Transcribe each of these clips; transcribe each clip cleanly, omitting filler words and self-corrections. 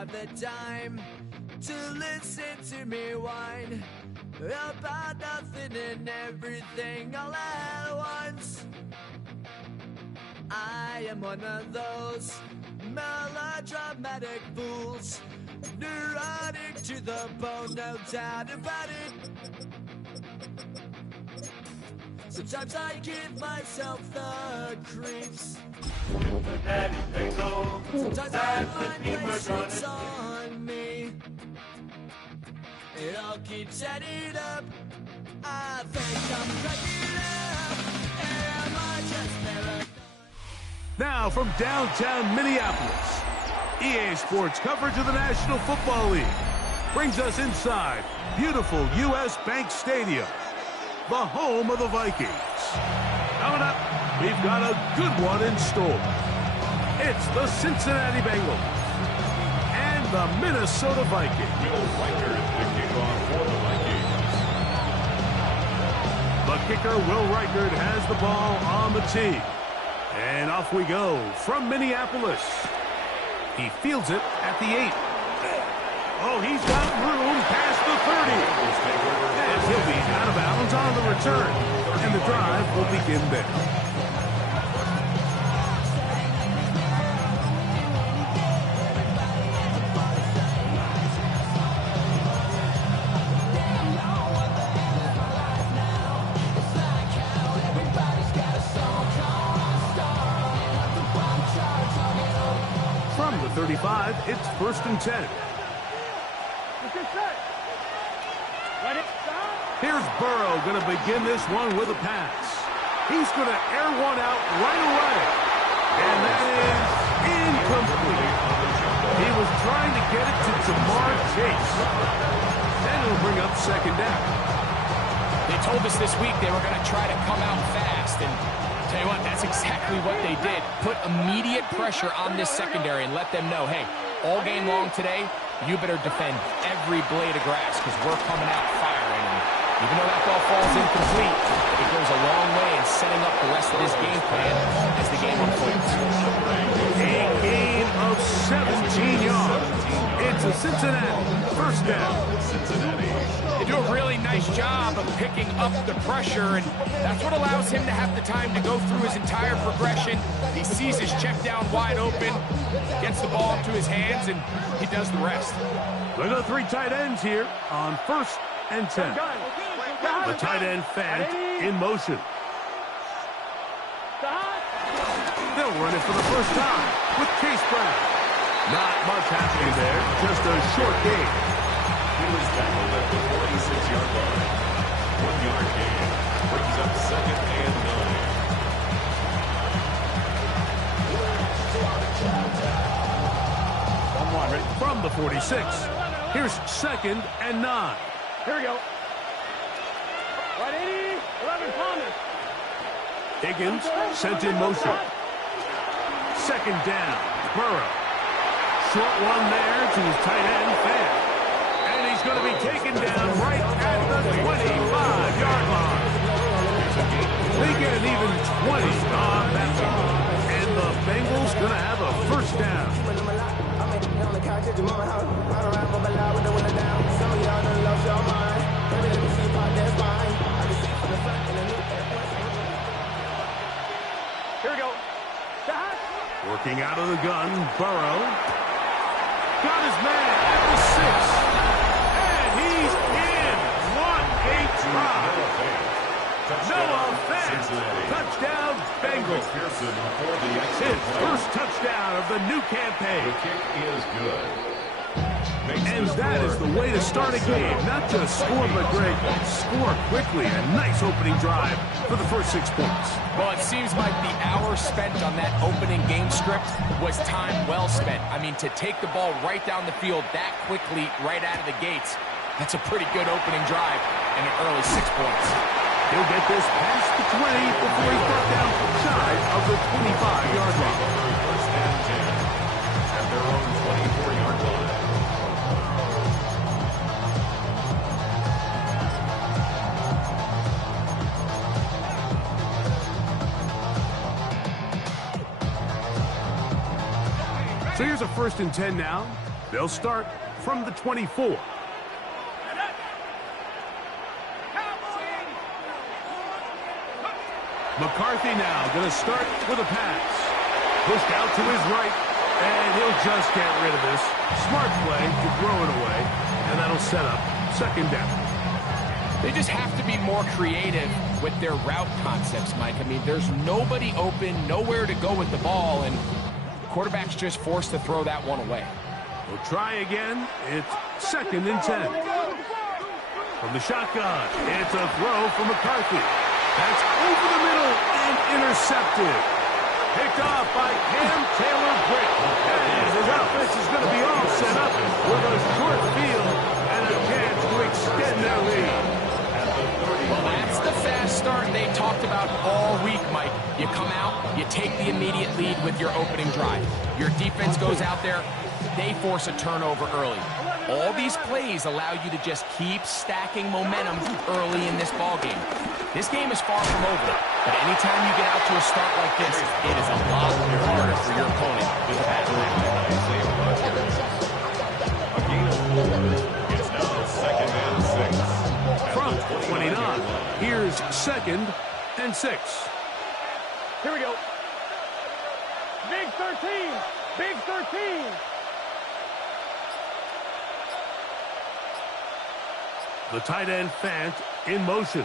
have the time to listen to me whine about nothing and everything all at once. I am one of those melodramatic fools, neurotic to the bone, no doubt about it. Sometimes I give myself the creeps. Sometimes I find places on me. It all keeps adding up. I think I'm cracking up. Am I just paranoid? Now from downtown Minneapolis, EA Sports coverage of the National Football League brings us inside beautiful U.S. Bank Stadium, the home of the Vikings. Coming up, we've got a good one in store. It's the Cincinnati Bengals and the Minnesota Vikings. Will Riker is the kickoff for the Vikings. The kicker, Will Reichard, has the ball on the tee. And off we go from Minneapolis. He fields it at the 8. Oh, he's got room past the 30. And he'll be out of bounds on the return. And the drive will begin there. From the 35, it's 1st and 10. Here's Burrow going to begin this one with a pass. He's going to air one out right away. And that is incomplete. He was trying to get it to Jamar Chase. Then it'll bring up 2nd down. They told us this week they were going to try to come out fast, and tell you what, that's exactly what they did. Put immediate pressure on this secondary and let them know, hey, all game long today, you better defend every blade of grass because we're coming out firing. And even though that ball falls incomplete, it goes a long way in setting up the rest of this game plan as the game unfolds. A gain of 17 yards. It's a Cincinnati 1st down. They do a really nice job of picking up the pressure, and that's what allows him to have the time to go through his entire progression. He sees his check down wide open, gets the ball into his hands, and he does the rest. Look at the 3 tight ends here on 1st and 10. The tight end Fant in motion. They'll run it for the first time with Chase Brown. Not much happening there, just a short gain. He was tackled at the 46-yard line. 1-yard gain brings up 2nd and 9. From the 46, here's 2nd and 9. Here we go. Right 80, 11 Thomas. Higgins sent in motion. 2nd down, Burrow. Short one there to his tight end, Fant. And he's going to be taken down right at the 25-yard line. They get an even 20 on that one. And the Bengals going to have a 1st down. Here we go. Working out of the gun, Burrow. Got his man at the 6. And he's in. What a try. Noah Fant. Touchdown, Bengals. His 1st touchdown of the new campaign. The kick is good. And that is the way to start a game. Not just score, but great. Score quickly. A nice opening drive for the first 6 points. Well, it seems like the hour spent on that opening game script was time well spent. I mean, to take the ball right down the field that quickly, right out of the gates, that's a pretty good opening drive and an early 6 points. He'll get this past the 20 before he's brought down shy of the 25-yard line. 1st and 10 at their own 24-yard line. So here's a 1st and 10 now They'll start from the 24. McCarthy now going to start with a pass. Pushed out to his right, and he'll just get rid of this. Smart play to throw it away, and that'll set up second down. They just have to be more creative with their route concepts, Mike. I mean, there's nobody open, nowhere to go with the ball, and quarterback's just forced to throw that one away. We'll try again. It's second and 10. From the shotgun, it's a throw for McCarthy. That's over the middle and intercepted. Picked off by Cam Taylor-Britt. And his offense is going to be all set up with a short field and a chance to extend their lead. Well, that's the fast start they talked about all week, Mike. You come out, you take the immediate lead with your opening drive. Your defense goes out there, they force a turnover early. All these plays allow you to just keep stacking momentum early in this ballgame. This game is far from over, but anytime you get out to a start like this, it is a lot harder for your opponent with a bad A gain of 4. It's now second and 6. From 29, here's second and 6. Here we go. Big 13. Big 13. The tight end Fant in motion.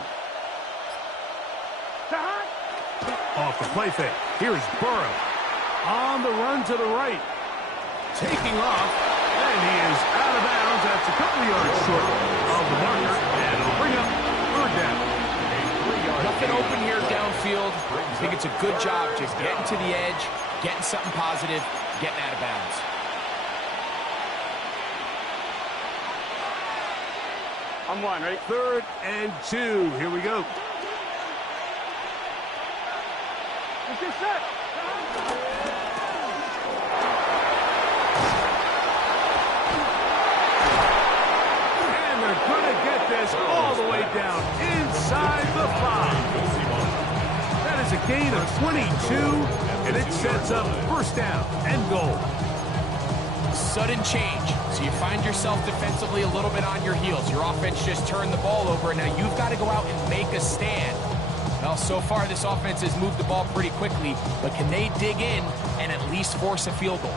Off the play fake. Here's Burrow. On the run to the right. Taking off. And he is out of bounds. That's a couple yards short of the marker. And it'll bring up third down. Nothing open here downfield. I think it's a good job just getting to the edge, getting something positive, getting out of bounds. I'm one, ready? Third and 2. Here we go. Let's get set. And they're going to get this all the way down inside the 5. That is a gain of 22, and it sets up first down and goal. Sudden change. So you find yourself defensively a little bit on your heels. Your offense just turned the ball over, and now you've got to go out and make a stand. Well, so far this offense has moved the ball pretty quickly, but can they dig in and at least force a field goal?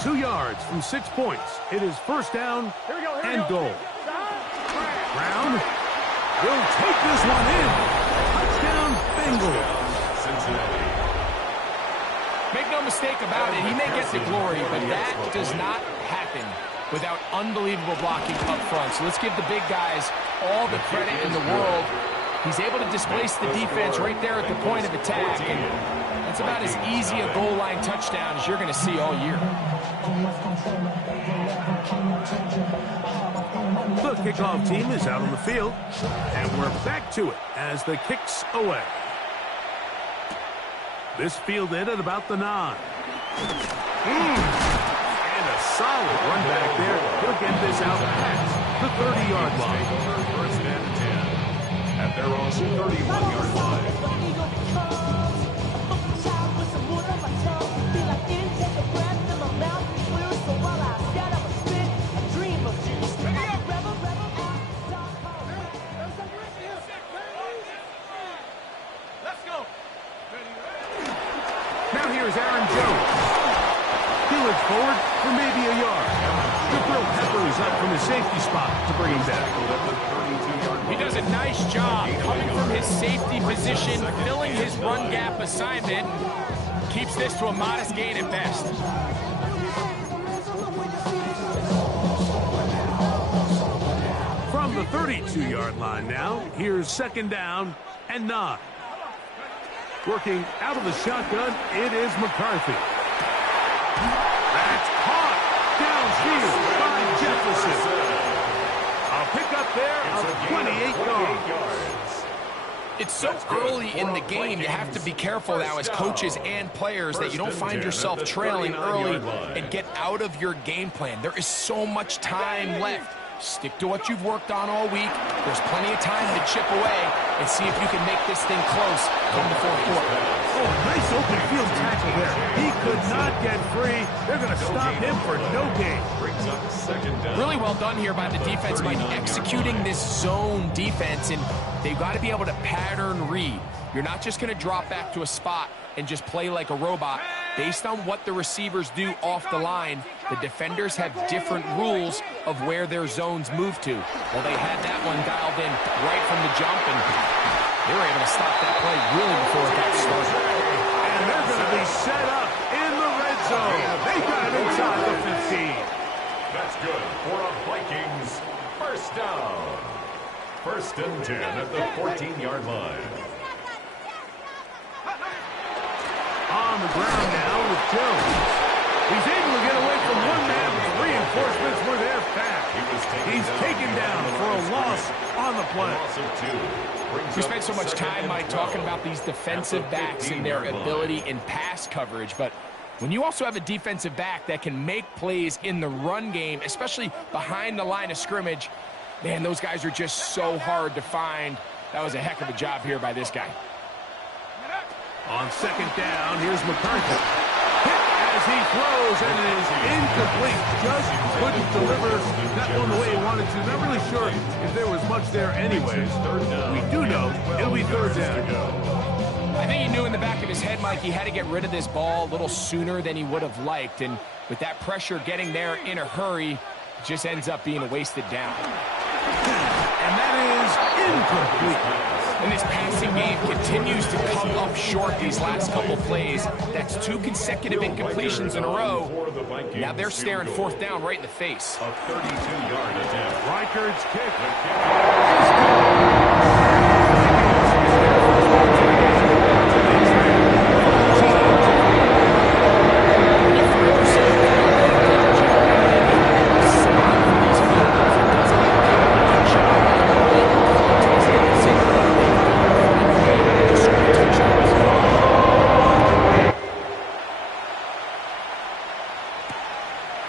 2 yards from 6 points. It is first down and goal. Brown will take this one in. Touchdown, Bengals. Cincinnati. Make no mistake about it, he may get the glory, but that does not happen without unbelievable blocking up front. So let's give the big guys all the credit in the world. He's able to displace the defense right there at the point of attack, and that's about as easy a goal line touchdown as you're going to see all year. The kickoff team is out on the field, and we're back to it as the kick's away. This fielded at about the 9. And a solid run back there. He'll get this out past the 30-yard line. First and 10. At their own 31-yard line. Now here's Aaron Jones. He'll look forward for maybe a yard. Jabril Peppers up from his safety spot to bring him back. He does a nice job coming from his safety position, filling his run gap assignment, keeps this to a modest gain at best. From the 32-yard line now, here's second down and 9. Working out of the shotgun, it is McCarthy. That's caught downfield by Jefferson. A pickup there of 28 yards. It's so early in the game, you have to be careful now as coaches and players that you don't find yourself trailing early and get out of your game plan. There is so much time left. Stick to what you've worked on all week. There's plenty of time to chip away and see if you can make this thing close come the fourth quarter. Oh, nice open field tackle there. He could not get free. They're going to stop him for no gain. Brings up second down. Really well done here by the defense by executing this zone defense, and they've got to be able to pattern read. You're not just going to drop back to a spot and just play like a robot. Based on what the receivers do off the line, the defenders have different rules of where their zones move to. Well, they had that one dialed in right from the jump, and they were able to stop that play really before it got started. And they're going to be set up in the red zone. They got it inside the 15. That's good for a Vikings first down. First and 10 at the 14-yard line. On the ground now with Jones. He's able to get away from one man, but the reinforcements were there fast. He's taken down for a loss on the play. Loss of 2. We spent so much time, Mike, talking about these defensive backs and their ability in pass coverage, but when you also have a defensive back that can make plays in the run game, especially behind the line of scrimmage, man, those guys are just so hard to find. That was a heck of a job here by this guy. On second down, here's McCarthy. Hit as he throws, and it is incomplete. Just couldn't deliver that one the way he wanted to. Not really sure if there was much there anyways. We do know it'll be third down. I think he knew in the back of his head, Mike, he had to get rid of this ball a little sooner than he would have liked. And with that pressure getting there in a hurry, it just ends up being a wasted down. And that is incomplete. And this passing game continues to come up short these last couple plays. That's 2 consecutive incompletions in a row. Now they're staring fourth down right in the face. A 32-yard attempt. Reichard's kick.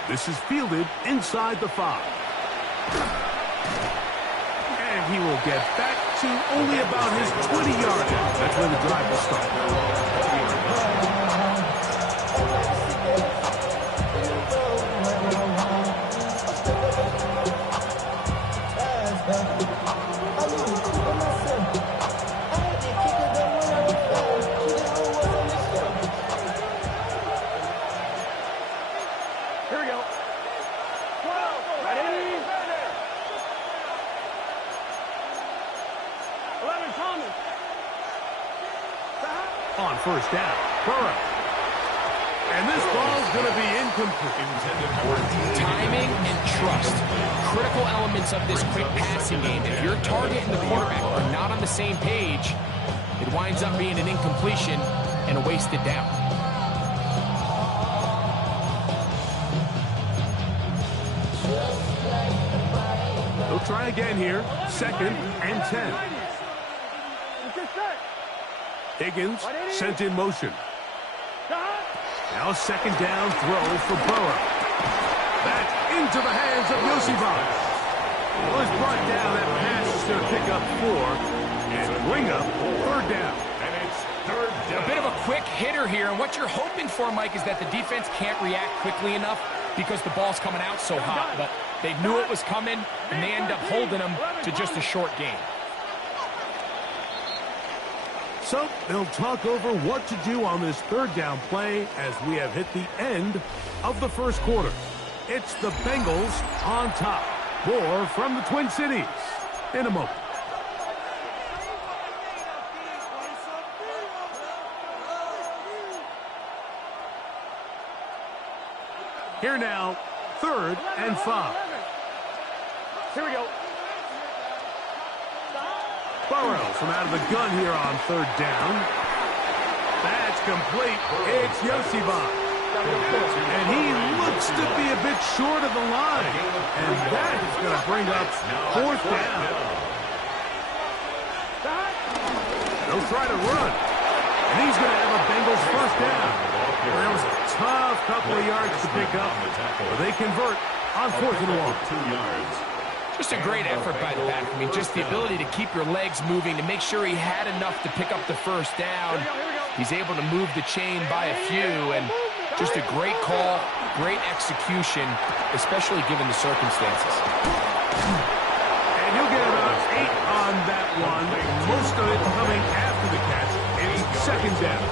This is fielded inside the 5. And he will get back to only about his 20-yard line. That's when the drive will start. On first down, Burrow. And this ball's going to be incomplete. Timing and trust, critical elements of this quick passing game. If your target and the quarterback are not on the same page, it winds up being an incompletion and a wasted down. They'll try again here. Second and 10. Higgins sent in motion. Now second down throw for Burrow. Back into the hands of Yosivas. Well, he's brought down. That pass is going to pick up 4 and bring up third down. And it's third down. A bit of a quick hitter here, and what you're hoping for, Mike, is that the defense can't react quickly enough because the ball's coming out so hot. But they knew it was coming, and they end up holding them to just a short gain. So they'll talk over what to do on this third down play as we have hit the end of the first quarter. It's the Bengals on top. More from the Twin Cities in a moment. Here now, third and 5. Here we go. Burrow from out of the gun here on third down. That's complete. It's Yosivas. And he looks to be a bit short of the line. And that is going to bring up fourth down. They'll try to run. And he's going to have a Bengals first down. Well, that was a tough couple of yards to pick up. But they convert on 4th and 1. 2 yards. Just a great effort by the back. I mean, just the ability to keep your legs moving, to make sure he had enough to pick up the first down. He's able to move the chain by a few, and just a great call, great execution, especially given the circumstances. And he'll get about 8 on that one, most of it coming after the catch. It's second down.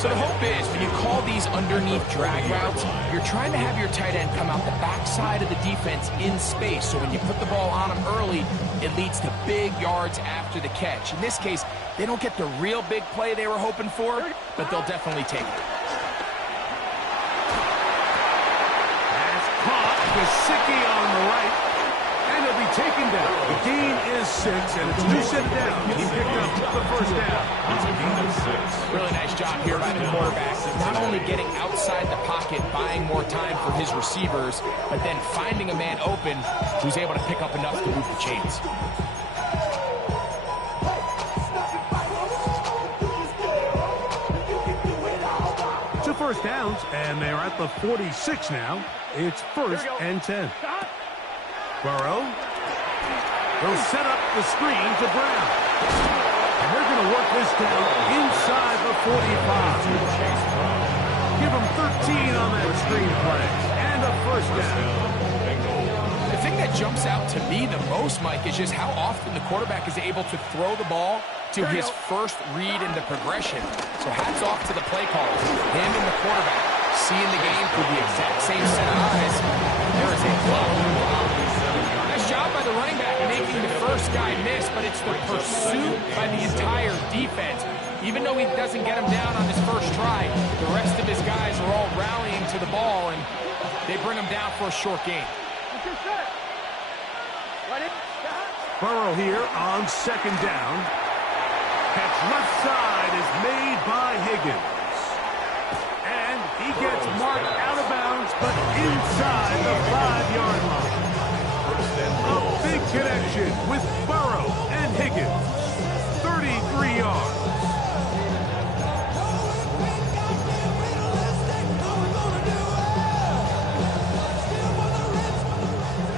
So the hope is, when you call these underneath drag routes, you're trying to have your tight end come out the backside of the defense in space. So when you put the ball on him early, it leads to big yards after the catch. In this case, they don't get the real big play they were hoping for, but they'll definitely take it. That's caught. Gesicki on the right. And he'll be taken down. The gain is 6, and it's 2 set down. He picked up the first down. It's a gain of 6. Really nice job here by the quarterback. Not only getting outside the pocket, buying more time for his receivers, but then finding a man open who's able to pick up enough to move the chains. 2 first downs, and they're at the 46 now. It's 1st and 10. Burrow. They'll set up the screen to Brown. And they're going to work this down inside the 45. Give him 13 on that screen play. And a first down. The thing that jumps out to me the most, Mike, is just how often the quarterback is able to throw the ball to his first read in the progression. So hats off to the play caller. Him and the quarterback seeing the game through the exact same set of eyes. There is a block. Nice job by the running back making the first guy miss, but it's the pursuit by the entire defense. Even though he doesn't get him down on his first try, the rest of his guys are all rallying to the ball, and they bring him down for a short gain. Burrow here on second down. Catch left side is made by Higgins. And he gets marked out of bounds, but inside the 5-yard line. A big connection with Burrow and Higgins. 33 yards.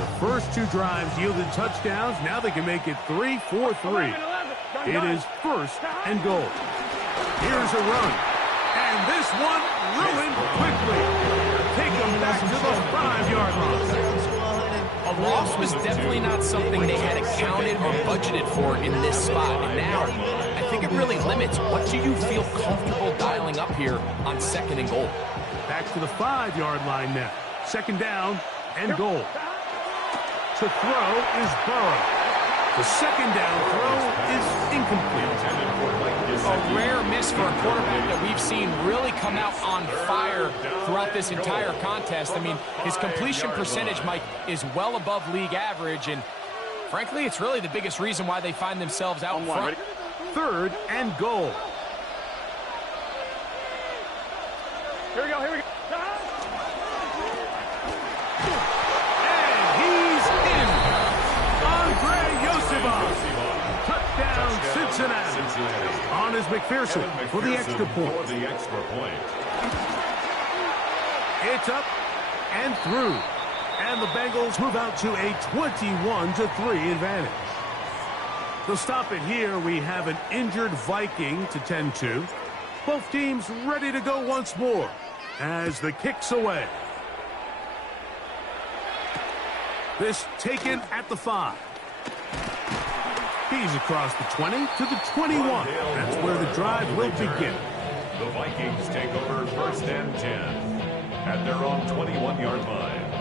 The first 2 drives yielded touchdowns. Now they can make it 3, 4, 3. It is 1st and goal. Here's a run. And this one ruined quickly. Take them back to the 5-yard line. A loss was definitely not something they had accounted or budgeted for in this spot. And now, I think it really limits what do you feel comfortable dialing up here on 2nd and goal. Back to the 5-yard line now. 2nd down and goal. To throw is Burrow. The 2nd down throw is incomplete. A rare miss for a quarterback that we've seen really come out on fire throughout this entire contest. I mean, his completion percentage, Mike, is well above league average, and frankly, it's really the biggest reason why they find themselves out in front. 3rd and goal. Here we go, here we go. And he's in. Andre Yosibov. Touchdown, Cincinnati. On is McPherson for the extra point. It's up and through. And the Bengals move out to a 21-3 advantage. To stop it here, we have an injured Viking to tend to. Both teams ready to go once more as the kick's away. This taken at the 5. He's across the 20 to the 21. That's where the drive will begin. The Vikings take over 1st and 10 at their own 21-yard line.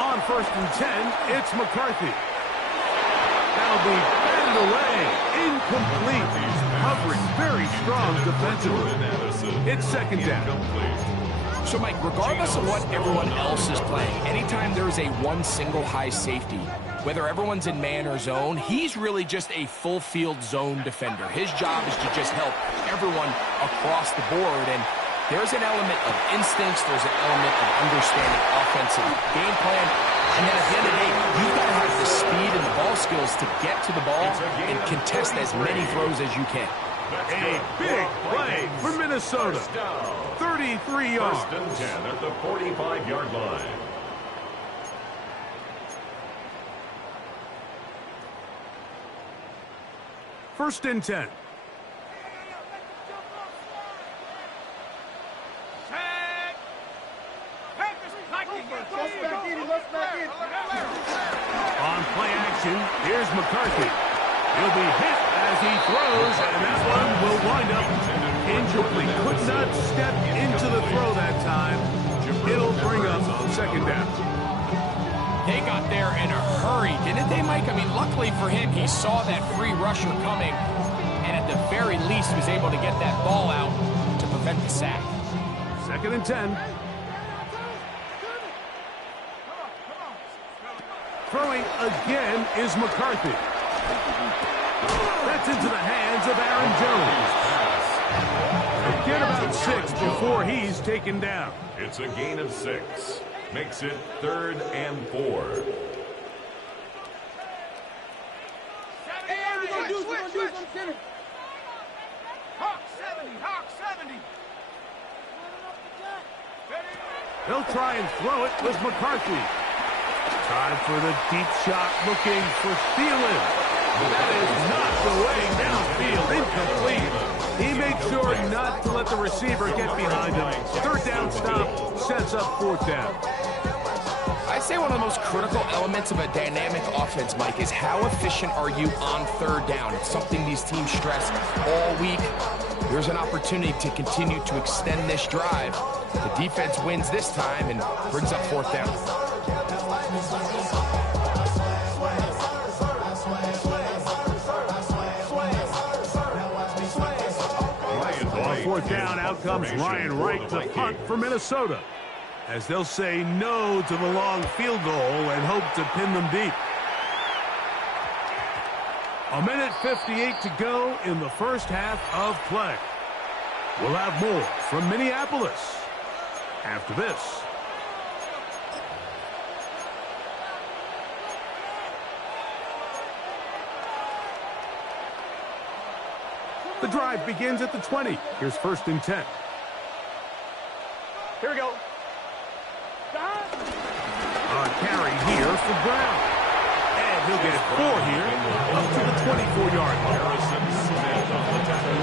On 1st and 10, it's McCarthy. That'll be batted away. Incomplete. Hovering very strong defensively. It's 2nd down. So, Mike, regardless of what everyone else is playing, anytime there's a one single high safety, whether everyone's in man or zone, he's really just a full field zone defender. His job is to just help everyone across the board, and There's an element of instincts. There's an element of understanding offensive game plan. And then at the end of the day, you've got to have the speed and the ball skills to get to the ball and contest as many throws as you can. A big play for Minnesota. 33 yards. First and 10 at the 45-yard line. First and 10. On play action, here's McCarthy. He'll be hit as he throws, and that one will wind up incomplete. Could not step into the throw that time. It'll bring up second down. They got there in a hurry, didn't they, Mike? I mean, luckily for him, he saw that free rusher coming, and at the very least was able to get that ball out to prevent the sack. Second and 10. Throwing again is McCarthy. That's into the hands of Aaron Jones. Get about 6 before he's taken down. It's a gain of 6. Makes it 3rd and 4. They'll try and throw it with McCarthy. Time for the deep shot, looking for Thielen. That is not the way downfield. Incomplete. He made sure not to let the receiver get behind him. Third down stop sets up fourth down. I'd say one of the most critical elements of a dynamic offense, Mike, is how efficient are you on third down? It's something these teams stress all week. There's an opportunity to continue to extend this drive. The defense wins this time and brings up fourth down. On fourth down, out comes Ryan Wright to punt for Minnesota, as they'll say no to the long field goal and hope to pin them deep. 1:58 to go in the first half of play. We'll have more from Minneapolis after this. The drive begins at the 20. Here's first and 10. Here we go. A carry here for Brown. And he'll get 4 here, up to the 24-yard line. Harrison Smith on the tackle.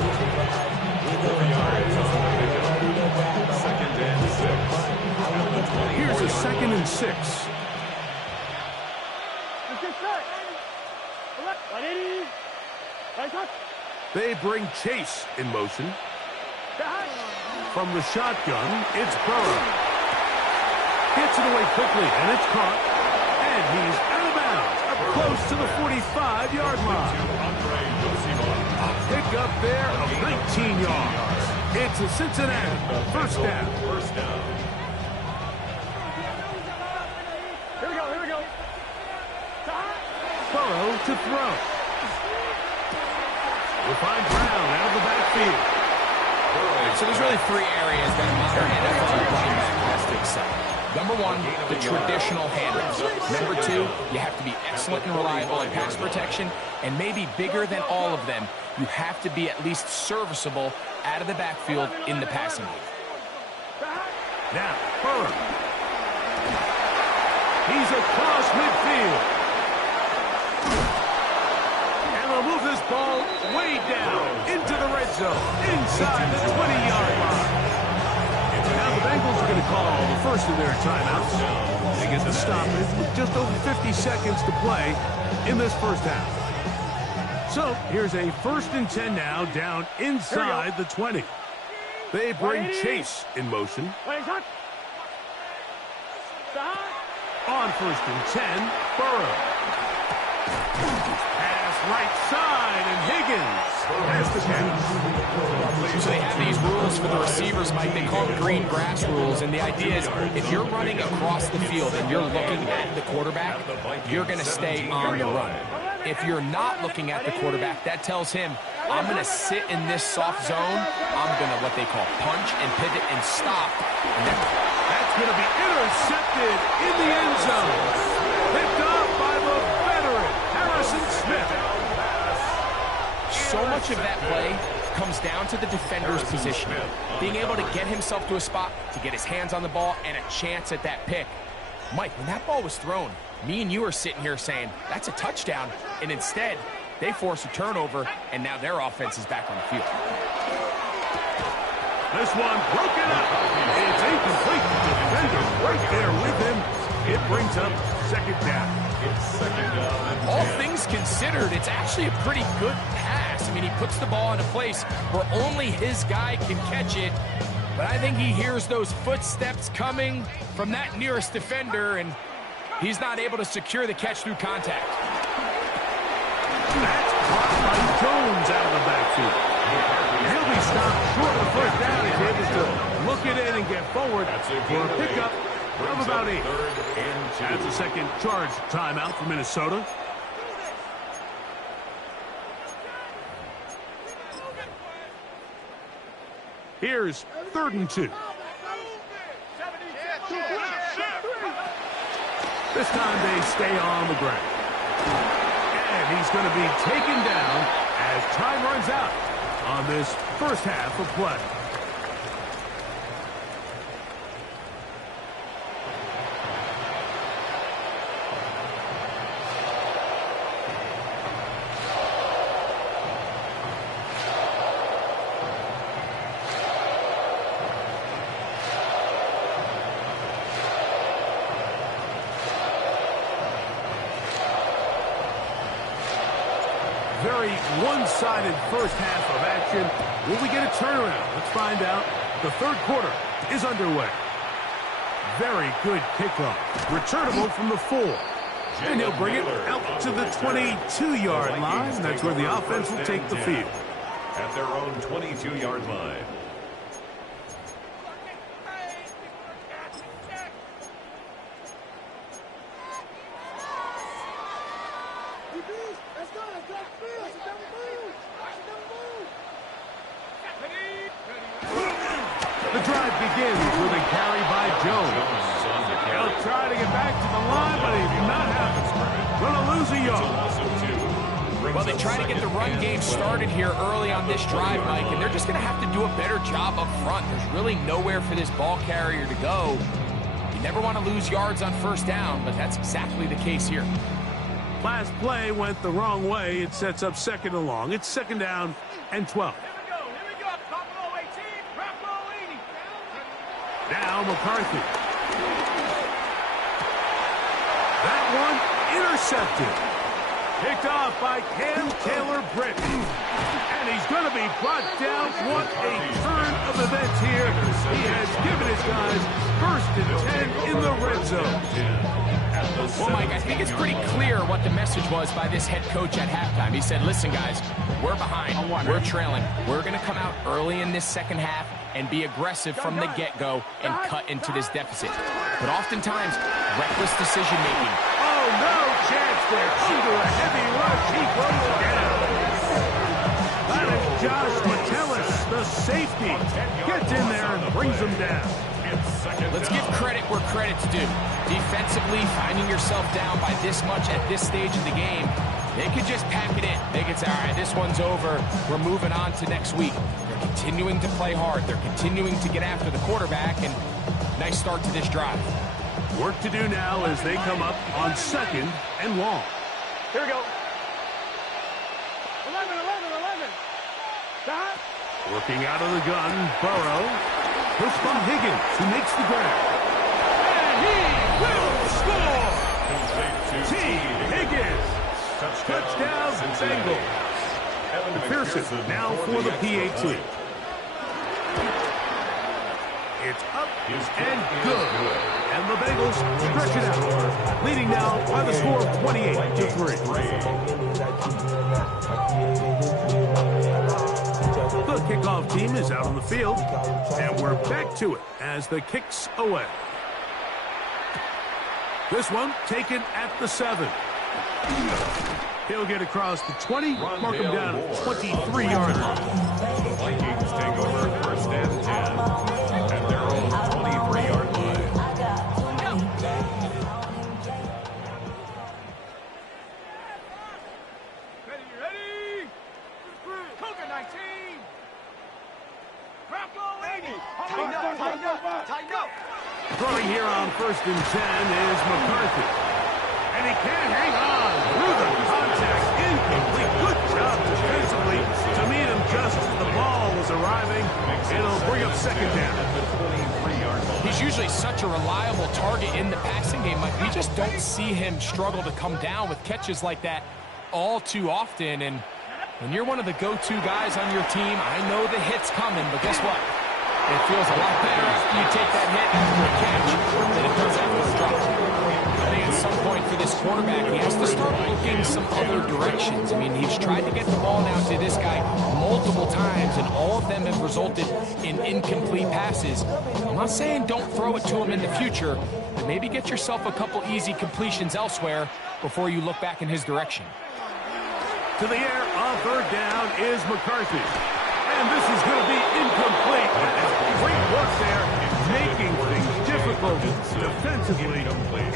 4 yards on the pickup. Second and 6. Here's a second and 6. They bring Chase in motion. From the shotgun, it's Burrow. Hits it away quickly, and it's caught. And he's out of bounds, up close to the 45-yard line. A pickup there of 19 yards. It's a Cincinnati first down. Here we go. Burrow to throw. We'll find Brown out of the backfield. So there's really 3 areas that a modern NFL running back has to excel. Number 1, the traditional handoffs. Number 2, you have to be excellent and reliable in pass protection. And maybe bigger than all of them, you have to be at least serviceable out of the backfield in the passing game. Now, Burrow. He's across midfield. And they'll move this ball way down into the red zone, inside the 20-yard line. Now the Bengals are going to call the first of their timeouts. They get the stoppage with just over 50 seconds to play in this first half. So here's a first and 10 now, down inside the 20. They bring Chase in motion. On first and 10, Burrow. Pass right side, and Higgins has the catch. So they have these rules for the receivers, Mike. They call them green grass rules, and the idea is if you're running across the field and you're looking at the quarterback, you're going to stay on the run. If you're not looking at the quarterback, that tells him, I'm going to sit in this soft zone. I'm going to what they call punch and pivot and stop. And that's going to be intercepted in the end zone. Picked up by the veteran, Harrison Smith. So much of that play comes down to the defender's positioning, being able to get himself to a spot, to get his hands on the ball, and a chance at that pick. Mike, when that ball was thrown, me and you are sitting here saying, that's a touchdown, and instead, they force a turnover, and now their offense is back on the field. This one broken up. It's incomplete. Defender right there with him. It brings up second down. It's second down. All things considered, it's actually a pretty good pass. I mean, he puts the ball in a place where only his guy can catch it. But I think he hears those footsteps coming from that nearest defender, and he's not able to secure the catch through contact. That's caught by Jones out of the backfield. He'll be stopped short of the first down. He's able to look it in and get forward for a pickup of about 8. That's a second charge timeout for Minnesota. Here's 3rd and 2. This time they stay on the ground. And he's going to be taken down as time runs out on this first half of play. Very one-sided first half of action. Will we get a turnaround? Let's find out. The third quarter is underway. Very good kickoff. Returnable from the 4. And he'll bring it out to the 22-yard line. That's where the offense will take the field. At their own 22-yard line. The drive begins with a carry by Jones. He'll try to get back to the line, but he's not happy. Going to lose a yard. Well, they try to get the run game started here early on this drive, Mike, and they're just going to have to do a better job up front. There's really nowhere for this ball carrier to go. You never want to lose yards on first down, but that's exactly the case here. Last play went the wrong way. It sets up 2nd and long. It's 2nd down and 12. Now McCarthy. That one intercepted. Picked off by Cam Taylor-Britt. And he's going to be brought down. What a turn of events here. He has given his guys 1st and 10 in the red zone. Well, Mike, I think it's pretty clear what the message was by this head coach at halftime. He said, listen, guys, we're behind. We're trailing. We're going to come out early in this second half and be aggressive from the get-go and cut into this deficit. But oftentimes, reckless decision-making. Oh, no chance there. Under a heavy rush, he goes down. That is Josh Metellus, the safety. Gets in there and brings him down. Let's give credit where credit's due. Defensively, finding yourself down by this much at this stage of the game, they could just pack it in. They could say, all right, this one's over. We're moving on to next week. They're continuing to play hard. They're continuing to get after the quarterback, and nice start to this drive. Work to do now as they come up on 2nd and long. Here we go. 11. Stop. Working out of the gun, Burrow. He'll spot Higgins, who makes the grab. And he will score! T. Higgins. Touchdown, Bengals. McPherson now for the PAT. It's up and good. And the Bengals stretch it out, leading now by the score of 28-3. The kickoff team is out on the field, and we're back to it as the kick's away. This one taken at the 7. He'll get across the 20, mark him down at 23-yard line. The Vikings take over 1st and 10 at their own 23-yard line. Ready? Cougar 19. Bronco 80. Tighten up. Throwing here on 1st and 10 is McCarthy. And he can't hang on through the contact. Incomplete. Good job defensively to meet him just as the ball was arriving. It'll bring up 2nd down. He's usually such a reliable target in the passing game, Mike. We just don't see him struggle to come down with catches like that all too often. And when you're one of the go-to guys on your team, I know the hit's coming, but guess what? It feels a lot better after you take that hit after a catch than it does after a drop. I think at some point for this quarterback, he has to start looking some other directions. I mean, he's tried to get the ball now to this guy multiple times, and all of them have resulted in incomplete passes. I'm not saying don't throw it to him in the future, but maybe get yourself a couple easy completions elsewhere before you look back in his direction. To the air on 3rd down is McCarthy. And this is going to be incomplete. Great work there, making things difficult defensively.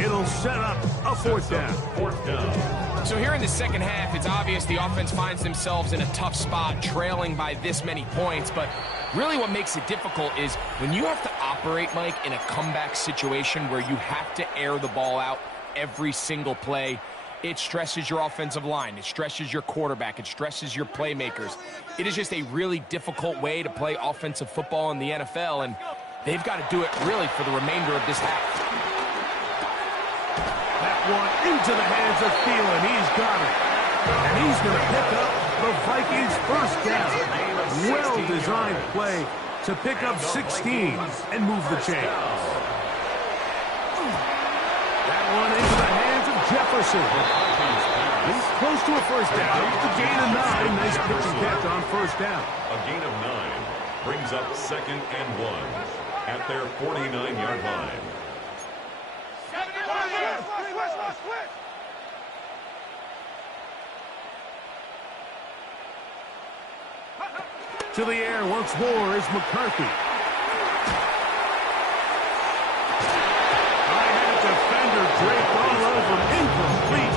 It'll set up a 4th down. 4th down. So here in the second half, it's obvious the offense finds themselves in a tough spot, trailing by this many points. But really what makes it difficult is when you have to operate, Mike, in a comeback situation where you have to air the ball out every single play. It stresses your offensive line. It stresses your quarterback. It stresses your playmakers. It is just a really difficult way to play offensive football in the NFL, and they've got to do it really for the remainder of this half. That one into the hands of Thielen. He's got it. And he's going to pick up the Vikings' 1st down. Well-designed play to pick up 16 and move the chains. That one into the hands of Jefferson. He's close to a 1st down. The gain of 9. Nice pitch and catch on 1st down. A gain of 9 brings up 2nd and 1 at their 49-yard line. To the air once more is McCarthy. Defender draped all over, incomplete.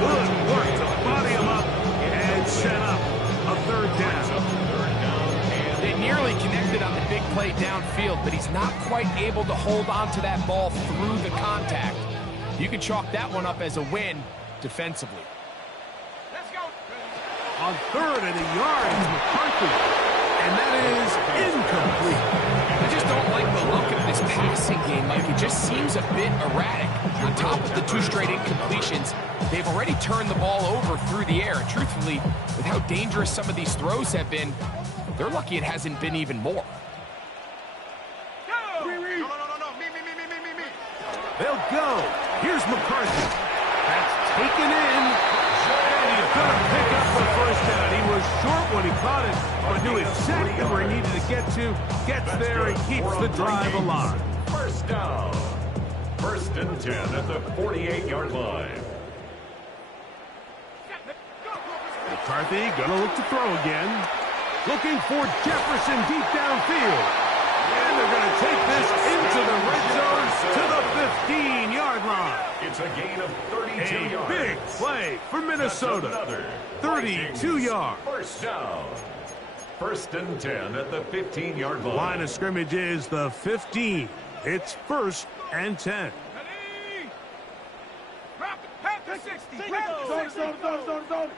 Good work to body him up and set up a 3rd down. They nearly connected on the big play downfield, but he's not quite able to hold on to that ball through the contact. You can chalk that one up as a win defensively. Let's go. On 3rd and a yard is McCarthy, and that is incomplete. I just don't like the look of this passing game, Mike. It just seems a bit erratic. On top of the 2 straight incompletions, they've already turned the ball over through the air. And truthfully, with how dangerous some of these throws have been, they're lucky it hasn't been even more. Go. Me. They'll go. Here's McCarthy. That's taken in. And he's going to pick up the 1st down. He was short when he caught it, but knew exactly where he needed to get to. Gets there and keeps the drive alive. 1st down. 1st and 10 at the 48-yard line. McCarthy gonna look to throw again. Looking for Jefferson deep downfield. And they're gonna take this into the red zone to the 15-yard line. It's a gain of 32 yards. A big play for Minnesota. 32 yards. 1st down. 1st and 10 at the 15-yard line. Line of scrimmage is the 15. It's 1st and 10. Ready? Drop it. Pack the 60. Zone.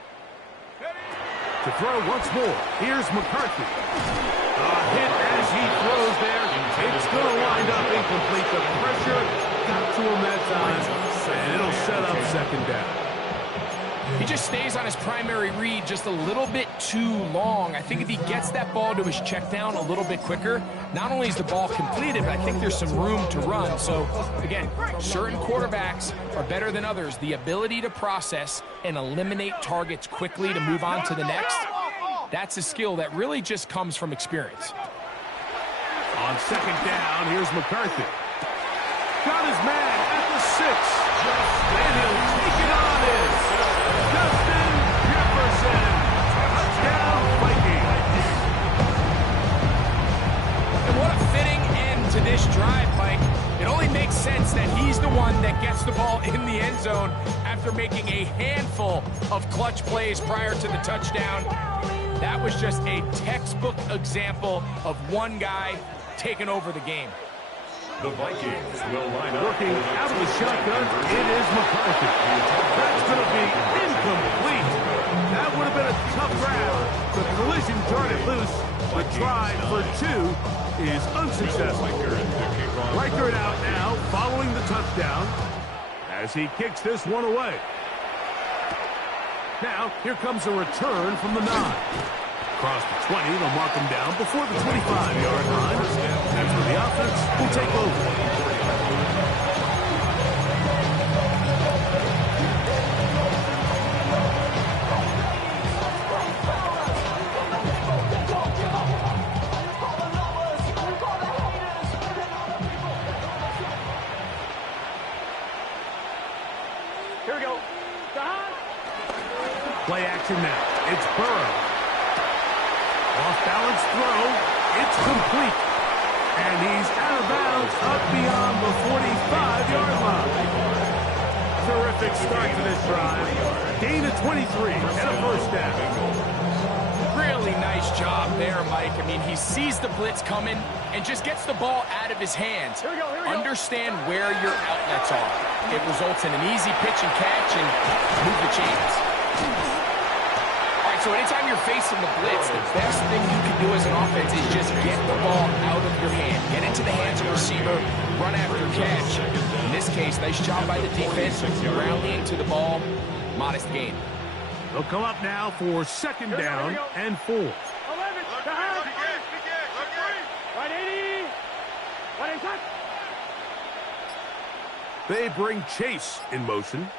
To throw once more, here's McCarthy. A hit as he throws there. It's going to wind up incomplete. The pressure got to him that time, and it'll set up 2nd down. He just stays on his primary read just a little bit too long. I think if he gets that ball to his check down a little bit quicker, not only is the ball completed, but I think there's some room to run. So, again, certain quarterbacks are better than others. The ability to process and eliminate targets quickly to move on to the next, that's a skill that really just comes from experience. On second down, here's McCarthy. Got his man at the 6. And he'll take it on in. Justin Jefferson. Touchdown, Vikings. And what a fitting end to this drive, Mike. It only makes sense that he's the one that gets the ball in the end zone after making a handful of clutch plays prior to the touchdown. That was just a textbook example of one guy taking over the game. The Vikings will line up. Working out of the shotgun, it is McCarthy. That's going to be incomplete. That would have been a tough grab. The collision darted loose. The try for 2 is unsuccessful. Reichert out now, following the touchdown, as he kicks this one away. Now, here comes a return from the 9. Across the 20, they'll mark him down before the 25-yard line. That's where the offense will take over. Here we go. Play action now. It's Burrow. Off-balance throw. It's complete. And he's out of bounds up beyond the 45-yard line. Terrific start to this drive. Gain of 23 and a first down. Really nice job there, Mike. I mean, he sees the blitz coming and just gets the ball out of his hands. Here we go. Understand where your outlets are. It results in an easy pitch and catch and move the chains. So anytime you're facing the blitz, the best thing you can do as an offense is just get the ball out of your hand. Get into the hands of the receiver, run after catch. In this case, nice job by the defense, rallying to the ball, modest gain. They'll come up now for second down and 4. 11. Right 80. Right inside. They bring Chase in motion.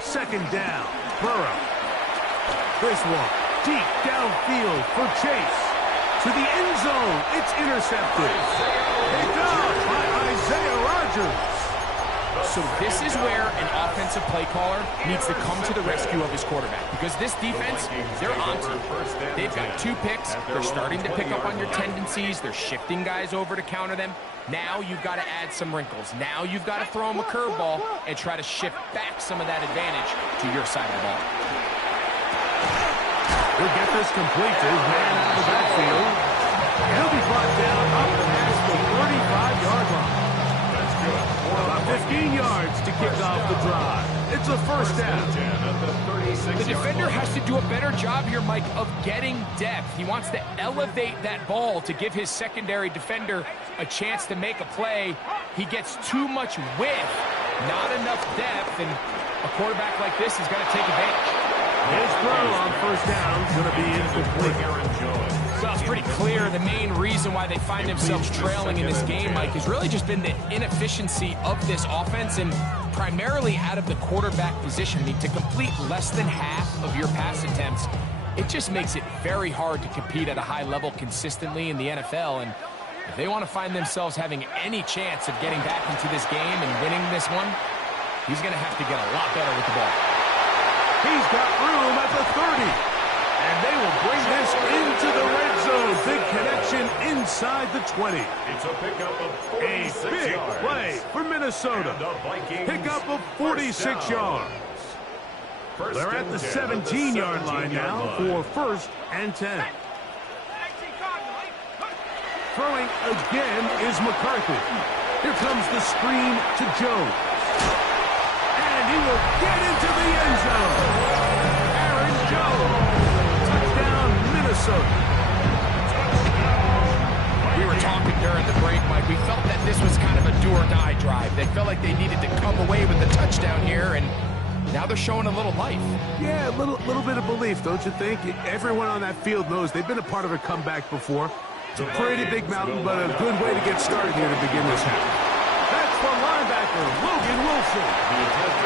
Second down, Burrow. This one, deep downfield for Chase. To the end zone, it's intercepted. Picked up by Isaiah Rodgers. So this is where an offensive play caller needs to come to the rescue of his quarterback. Because this defense, they're on to it. They've got 2 picks. They're starting to pick up on your tendencies. They're shifting guys over to counter them. Now you've got to add some wrinkles. Now you've got to throw him a curveball and try to shift back some of that advantage to your side of the ball. He'll get this complete to his man out of the backfield. He'll be brought down up past the 35-yard line. That's good. About 15 yards to kick off the drive. It's a first down. The defender has to do a better job here, Mike, of getting depth. He wants to elevate that ball to give his secondary defender a chance to make a play. He gets too much width, not enough depth, and a quarterback like this is going to take advantage. His throw on first down is going to be incomplete. So it's pretty clear the main reason why they find themselves trailing in this game, Mike, has really just been the inefficiency of this offense and primarily out of the quarterback position. I mean, to complete less than half of your pass attempts, it just makes it very hard to compete at a high level consistently in the NFL. And if they want to find themselves having any chance of getting back into this game and winning this one, he's going to have to get a lot better with the ball. He's got room at the 30. And they will bring this into the red zone. Big connection inside the 20. It's a pickup of 46 A big yards. play for Minnesota. Pickup of 46 yards. They're at the 17-yard line now for first and 10. Throwing again is McCarthy. Here comes the screen to Jones. And he will get into the end zone. Aaron Jones. Touchdown, Minnesota. We were talking during the break, Mike. We felt that this was kind of a do-or-die drive. They felt like they needed to come away with the touchdown here, and Now they're showing a little life. Yeah, a little bit of belief, don't you think? Everyone on that field knows they've been a part of a comeback before. It's a pretty big mountain, but a good way to get started here to begin this half. That's for linebacker Logan Wilson.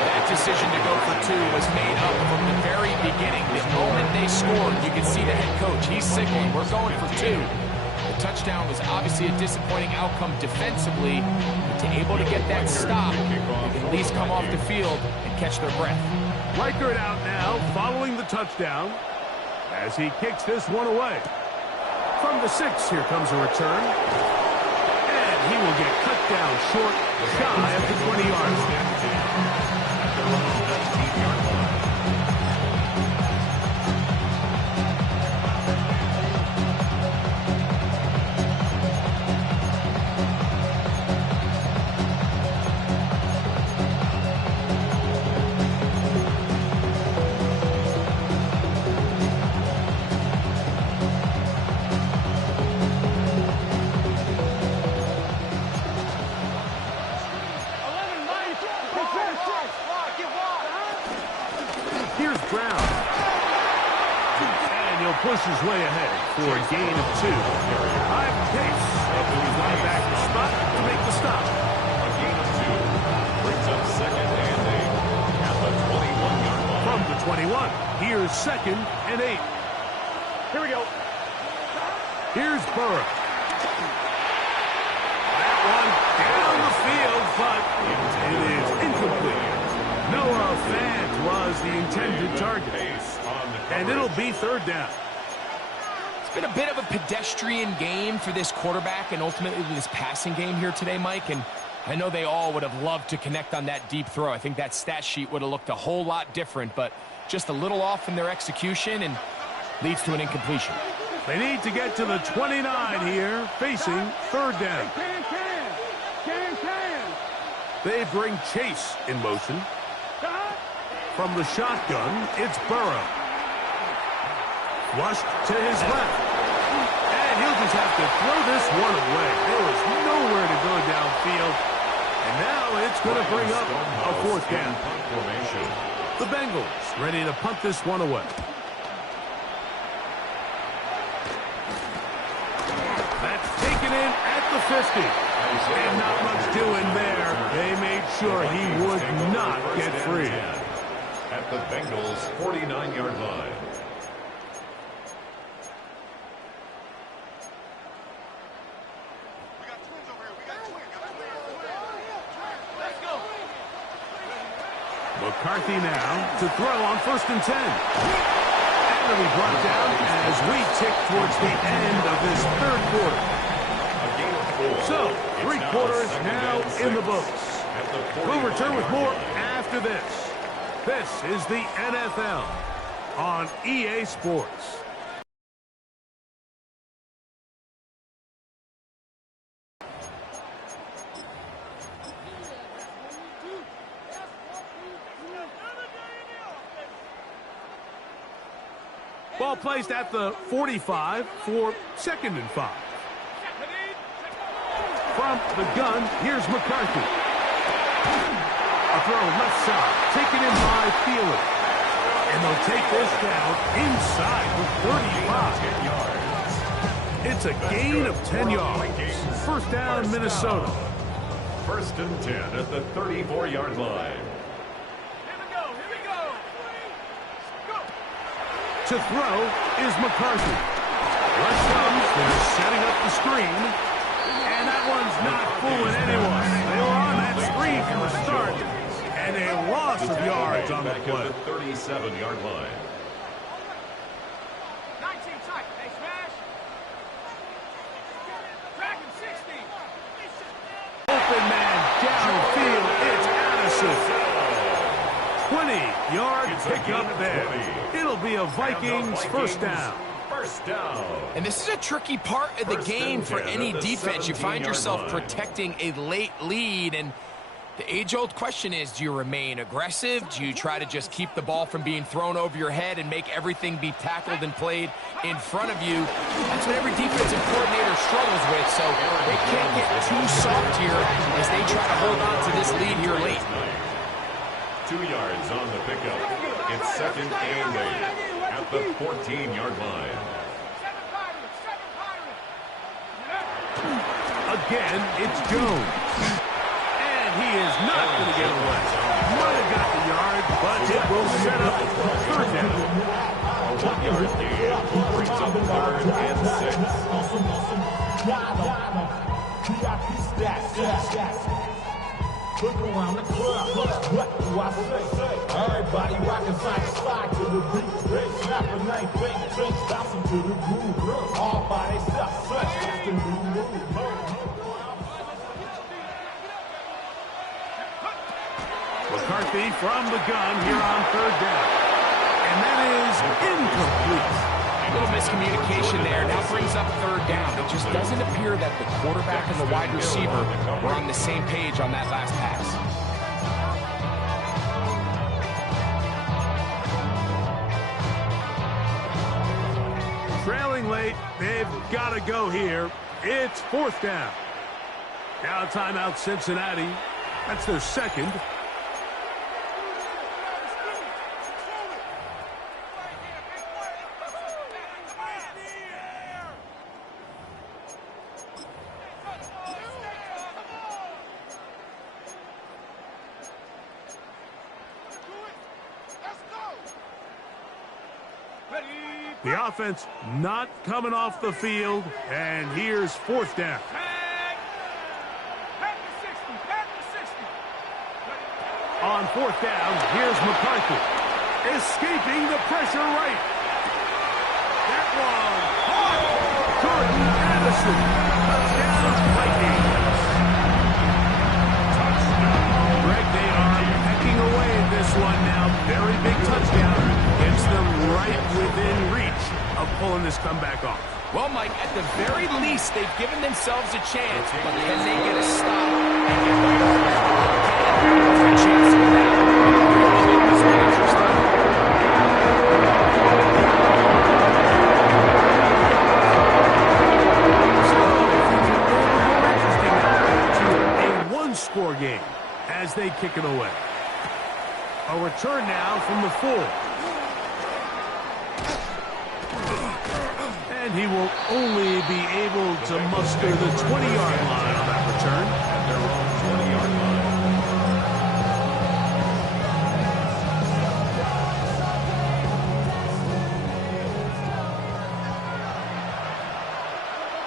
That decision to go for 2 was made up from the very beginning. The moment they scored, you could see the head coach. He's signaling, we're going for 2. The touchdown was obviously a disappointing outcome defensively, but to able to get that stop, they can at least come off the field and catch their breath. Reichert out now, following the touchdown, as he kicks this one away. From the 6, here comes a return. And he will get cut down short, shy of the 20-yard line. Here's Brown. And he'll push his way ahead for a gain of 2. Five Case up to his linebacker spot to make the stop. A gain of 2 brings up 2nd and 8 at the 21-yard line. From the 21, here's 2nd and 8. Here we go. Here's Burrow. That one down the field, but it is incomplete. Noah Fant was the intended target. And it'll be 3rd down. It's been a bit of a pedestrian game for this quarterback and ultimately this passing game here today, Mike. And I know they all would have loved to connect on that deep throw. I think that stat sheet would have looked a whole lot different, but just a little off in their execution and leads to an incompletion. They need to get to the 29 here, facing 3rd down. They bring Chase in motion. From the shotgun, it's Burrow. Flushed to his left. And he'll just have to throw this one away. There was nowhere to go downfield. And now it's going to bring up a 4th down. The Bengals ready to punt this one away. That's taken in at the 50. And not much doing there. They made sure he would not get free. At the Bengals' 49-yard line. McCarthy now to throw on 1st and 10. And it'll be brought down as we tick towards the end of this 3rd quarter. So, 3 quarters now in the books. We'll return with more after this. This is the NFL on EA Sports. Ball placed at the 45 for 2nd and 5. From the gun, here's McCarthy. A throw left side, taken in by Thielen. And they'll take this down inside the 35. It's a gain of 10 yards. 1st down, Minnesota. 1st and 10 at the 34-yard line. To throw is McCarthy. Rush comes, they're setting up the screen. And that one's not fooling anyone. They were on that screen from the start. And a loss of yards on the play. At the 37-yard line. 19 tight. They smash. Track him 60. Open man downfield. It's Addison. 20-yard pickup there. It'll be a Vikings 1st down. 1st down. And this is a tricky part of the game for any defense. You find yourself protecting a late lead, and the age-old question is, do you remain aggressive? Do you try to just keep the ball from being thrown over your head and make everything be tackled and played in front of you? That's what every defensive coordinator struggles with, so they can't get too soft here as they try to hold on to this lead here late. 2 yards on the pickup. It's 2nd and 8 at the 14-yard line. Again, it's Jones. And he is not going to get away. Might have got the yard, but it will set up 3rd down. A 1-yard gain brings up 3rd and 6. Look around the club, what do I say? Everybody rockin' side to side to the beat. Snap a night, bang, drinks, bouncing to the groove. All by themselves, such as the new move. McCarthy from the gun here on 3rd down. And that is incomplete. A little miscommunication there. Now brings up 3rd down. It just doesn't appear that the quarterback and the wide receiver were on the same page on that last pass. Trailing late, they've got to go here. It's 4th down. Now timeout Cincinnati. That's their 2nd. The offense not coming off the field, and here's 4th down. On 4th down, here's McCarthy. Escaping the pressure right. That one, Jordan Addison. Touchdown, Vikings. Greg, they are pecking away at this one now. Very big touchdown. Gets them right within reach of pulling this comeback off. Well, Mike, at the very least, they've given themselves a chance, but can they get a stop and get the ball back? A chance to win out. This one interesting. To a one-score game as they kick it away. A return now from the 4. And he will only be able to muster the 20-yard line on that return. At their own 20-yard line.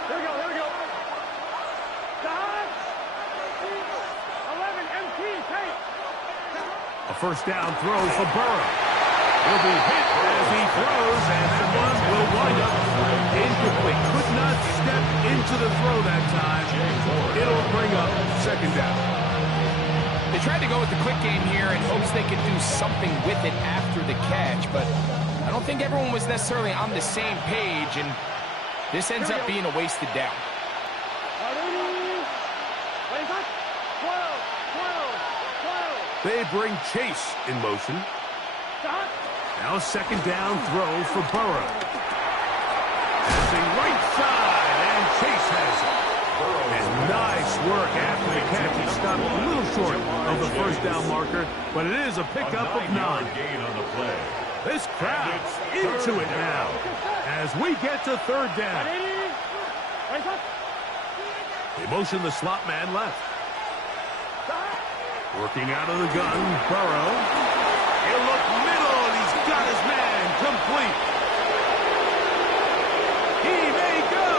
Here we go. Dodge. 11 MT, take. A 1st down throw for Burrow. Will be hit as he throws, and that one will wind up incomplete. Could not step into the throw that time. It'll bring up 2nd down. They tried to go with the quick game here in hopes they could do something with it after the catch, but I don't think everyone was necessarily on the same page, and this ends up being a wasted down. 12. They bring Chase in motion. Now a 2nd down throw for Burrow. Passing right side, and Chase has it. And nice work after the catch. He stopped a little short of the 1st down marker, but it is a pickup of 9. Gain on the play. This crowd's into it now as we get to 3rd down. They motion the slot man left. Working out of the gun, Burrow. He'll look middle, and he's got his man complete. He may go,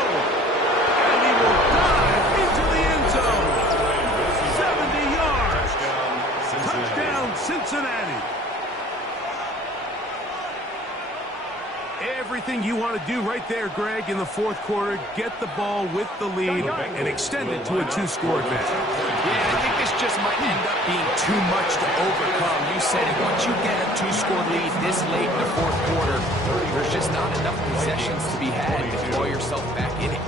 and he will dive into the end zone. 70 yards. Touchdown, Cincinnati. Everything you want to do right there, Greg, in the 4th quarter. Get the ball with the lead and extend it to a 2-score advantage. Yeah, I think this just might end up being too much to overcome. You said it. Once you get a 2-score lead this late in the 4th quarter, there's just not enough possessions to be had to throw yourself back in it.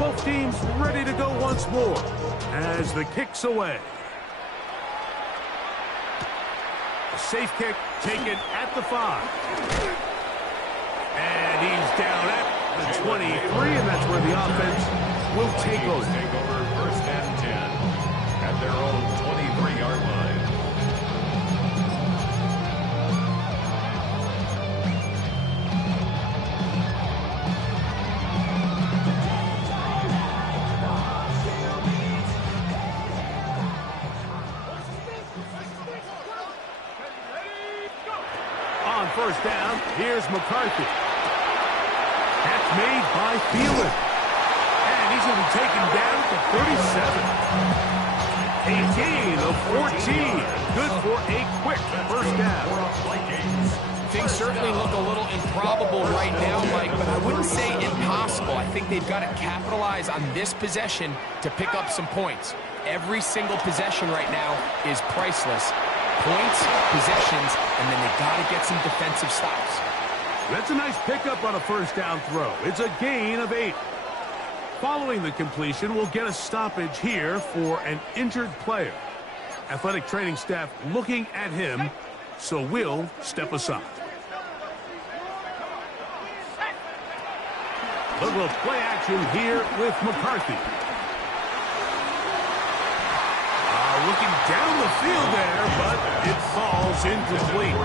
Both teams ready to go once more as the kick's away. A safe kick taken at the 5. And he's down at the 23, and that's where the offense will take over. 1st and 10 at their own 23-yard line. first down. Here's McCarthy. Catch made by Thielen. And he's going to be taken down to 37. A gain of 14. Good for a quick first down. Things certainly look a little improbable right now, Mike, but I wouldn't say impossible. I think they've got to capitalize on this possession to pick up some points. Every single possession right now is priceless. Points, possessions, and then they've got to get some defensive stops. That's a nice pickup on a first down throw. It's a gain of 8. Following the completion, we'll get a stoppage here for an injured player. Athletic training staff looking at him, so we'll step aside. A little play action here with McCarthy. Looking down the field there, but it falls incomplete.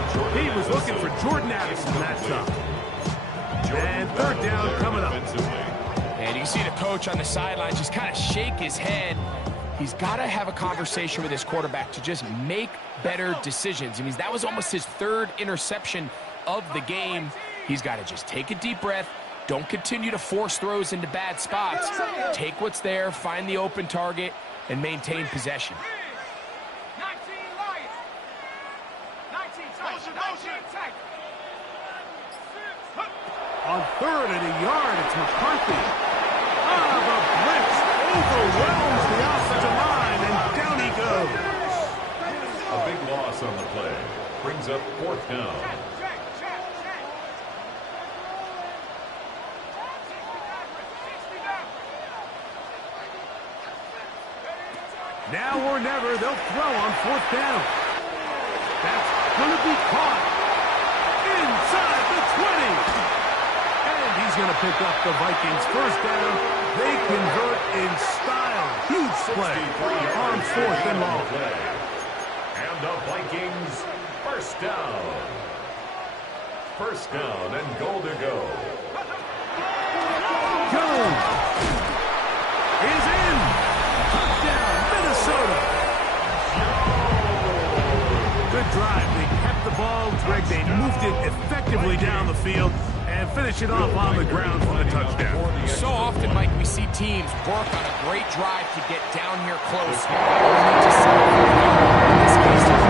He was looking for Jordan Addison that time. And third down coming up. And you can see the coach on the sideline just kind of shake his head. He's got to have a conversation with his quarterback to just make better decisions. I mean, that was almost his 3rd interception of the game. He's got to just take a deep breath. Don't continue to force throws into bad spots. Take what's there, find the open target, and maintain possession. On 3rd and a yard, it's McCarthy. The blitz overwhelms the offensive line, and down he goes. A big loss on the play. Brings up 4th down. Now or never, they'll throw on 4th down. That's going to be caught inside the 20. And he's going to pick up the Vikings' first down. They convert in style. Huge play on 4th and long. And the Vikings first down. First down and goal to go. Jones is in. Touchdown, Minnesota. Good drive. They kept the ball, Greg. They moved it effectively down the field and finish it off on the ground for the touchdown. So often, Mike, we see teams work on a great drive to get down here close. Only to settle for a field goal. In this case, there's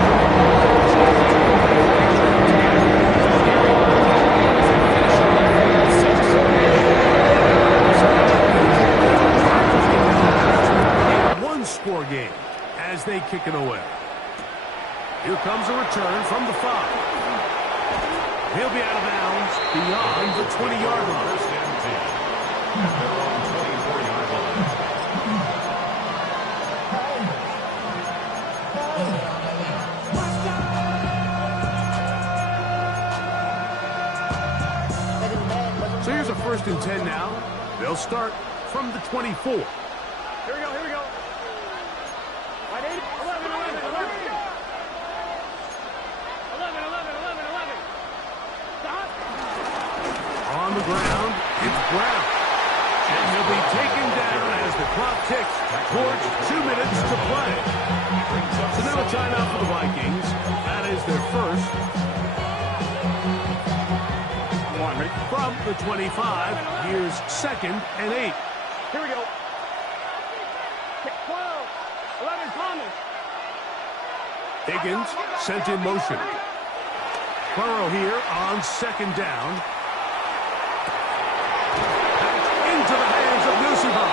score game as they kick it away. Here comes a return from the 5. He'll be out of bounds beyond the 20-yard line. First and 10. They're on the 24-yard line. So here's a 1st and 10 now. They'll start from the 24. Here we go, here we go. 11, 11, 11, 11. 11, 11, 11, 11. Stop. On the ground, it's Brown. And he'll be taken down as the clock ticks towards 2 minutes to play. So now a timeout for the Vikings. That is their first. From the 25, here's 2nd and 8. Here we go. 12, 11, Thomas. Higgins sent in motion. Burrow here on 2nd down. Into the hands of Nusibah.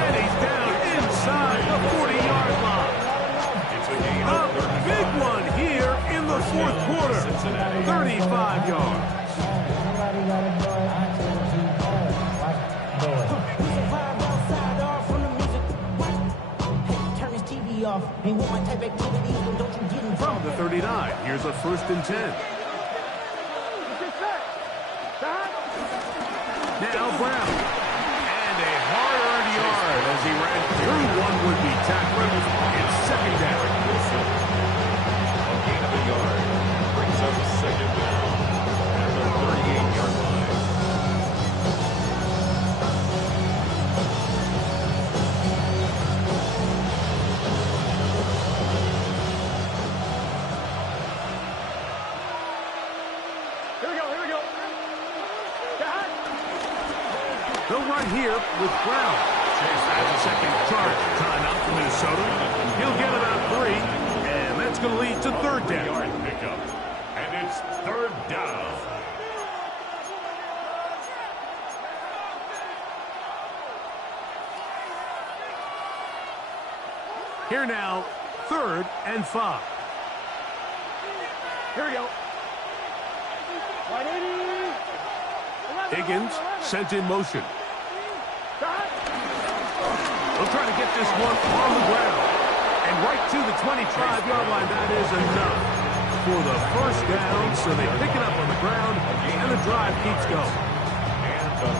And he's down inside the 40-yard line. It's a gain A of 35. big one here in the 4th quarter. 35 yards. From the 39, here's a 1st and 10. Now Brown. And a hard-earned yard as he ran through one would-be tackler. It's 2nd down. A gain of a yard. Brings up 2nd down. At the 38-yard line. He'll run here with Brown. That's a second charge timeout for Minnesota. He'll get about 3, and that's going to lead to third down. Yard pickup, and it's third down. Here now, 3rd and 5. Here we go. Right 80. Higgins sent in motion. He'll try to get this one on the ground. And right to the 25-yard line, that is enough for the first down. So they pick it up on the ground, and the drive keeps going.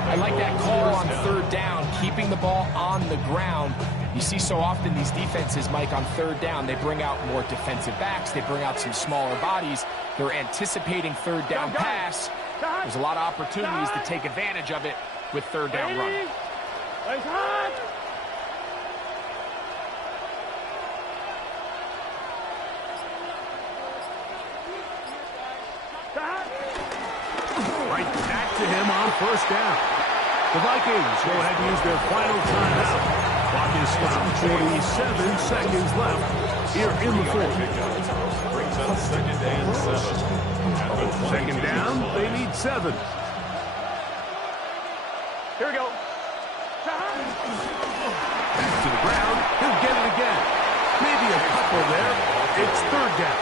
I like that call on third down, keeping the ball on the ground. You see so often these defenses, Mike, on third down, they bring out more defensive backs. They bring out some smaller bodies. They're anticipating third down pass. There's a lot of opportunities to take advantage of it with third down run. Right back to him on first down. The Vikings go ahead and use their final timeout. Clock is stopped. 47 seconds left here in the fourth. Brings up 2nd and 7. Second down, they need 7. Here we go. Back to the ground. He'll get it again. Maybe a couple there. It's third down.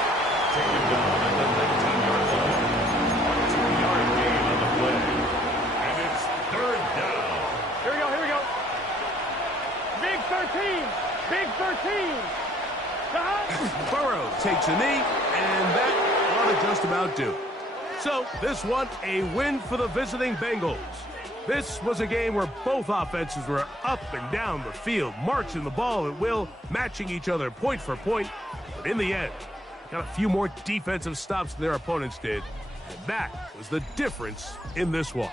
Taken down at the 19-yard line. 2-yard gain on the play. And it's third down. Here we go. Here we go. Big 13. Big 13. Burrow takes a knee, and that ought to just about do it. So this one, a win for the visiting Bengals. This was a game where both offenses were up and down the field, marching the ball at will, matching each other point for point. But in the end, got a few more defensive stops than their opponents did. And that was the difference in this one.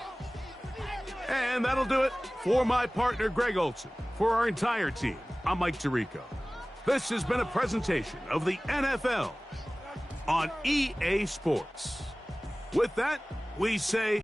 And that'll do it for my partner, Greg Olson. For our entire team, I'm Mike Tirico. This has been a presentation of the NFL on EA Sports. With that, we say